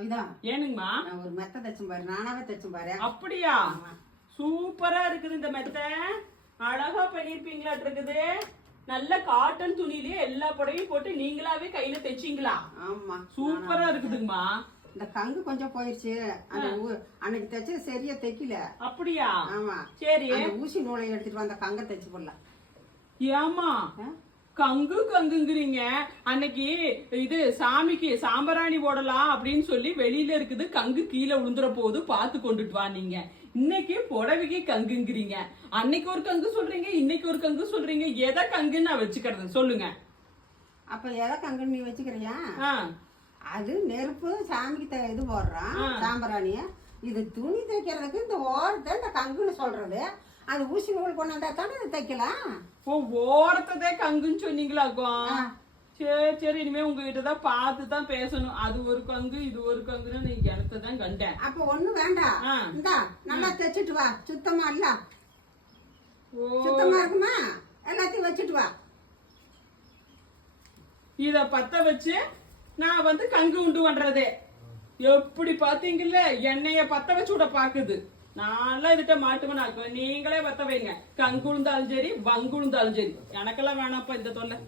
ஏனுங்கம்மா? நான் ஒரு மெத்த தச்சும் பாரு நானாவே தச்சும் பாரு. அப்படியா. சூப்பரா இருக்குது இந்த மெத்தை. அழகா பண்ணிருப்பீங்களாட்டு இருக்குது. நல்ல காட்டன் துணியிலே எல்லா புடவையும் போட்டு நீங்களாவே கையில தைச்சீங்களா? ஆமா. சூப்பரா இருக்குதுங்கம்மா. இந்த கங்கு கொஞ்சம் போயிருச்சு. அந்த அன்னைக்கு தைச்சு சரியா தைக்கல. அப்படியா? ஆமா. சரி. அந்த ஊசி நூலை எடுத்துட்டு வந்த கங்க தைச்சு போடலாம். ஏமா? கங்கு கங்குங்கிறீங்க. அன்னைக்கு இது சாமிக்கு சாம்பராணி போடலாம் அப்படின்னு சொல்லி வெளியில இருக்குது. கங்கு கீழே விழுந்துற போது பார்த்து கொண்டுட்டு வா நீங்க. இன்னைக்கு புடவைக்கு கங்குங்கிறீங்க. அன்னைக்கு ஒரு கங்கு சொல்றீங்க இன்னைக்கு ஒரு கங்கு சொல்றீங்க. எதை கங்குன்னு நான் வச்சுக்கிறது? சொல்லுங்க. அப்ப எதை கங்குன்னு நீ வச்சுக்கிறியா? அது நெருப்பு சாமிக்கு த- இது போடுறான் சாம்பிராணிய. இது துணி தைக்கிறதுக்கு இந்த ஓரத்தை இந்த கங்குன்னு சொல்றது. அது ஊசி நூல் கொண்டு வந்தா தானே இது தைக்கலாம்? ஓ ஓரத்ததே கங்குன்னு சொன்னீங்களாக்கும் ஆ. சரி சரி இனிமே உங்ககிட்ட தான் பார்த்து தான் பேசணும். அது ஒரு கங்கு இது ஒரு கங்குன்னு நீங்க எனக்கு தான் கண்டேன். அப்ப ஒண்ணு வேண்டாம். இந்தா நல்லா தைச்சிட்டு வா. சுத்தமா இல்ல. ஓ. சுத்தமா இருக்குமா? எல்லாத்தையும் வச்சுட்டு வா. இத பத்த வச்சு நான் வந்து கங்கு உண்டு பண்றது. எப்படி பாத்தீங்கல்ல எண்ணெய பத்த வச்சு விட பாக்குது நான்லாம் இதுட்ட மாட்டுவனாக்கும் நீங்களே பத்த வைங்க. கங்குழுந்தாலும் சரி வங்குழுந்தாலும் சரி. எனக்கெல்லாம் வேணாப்பா இந்த தொல்லை.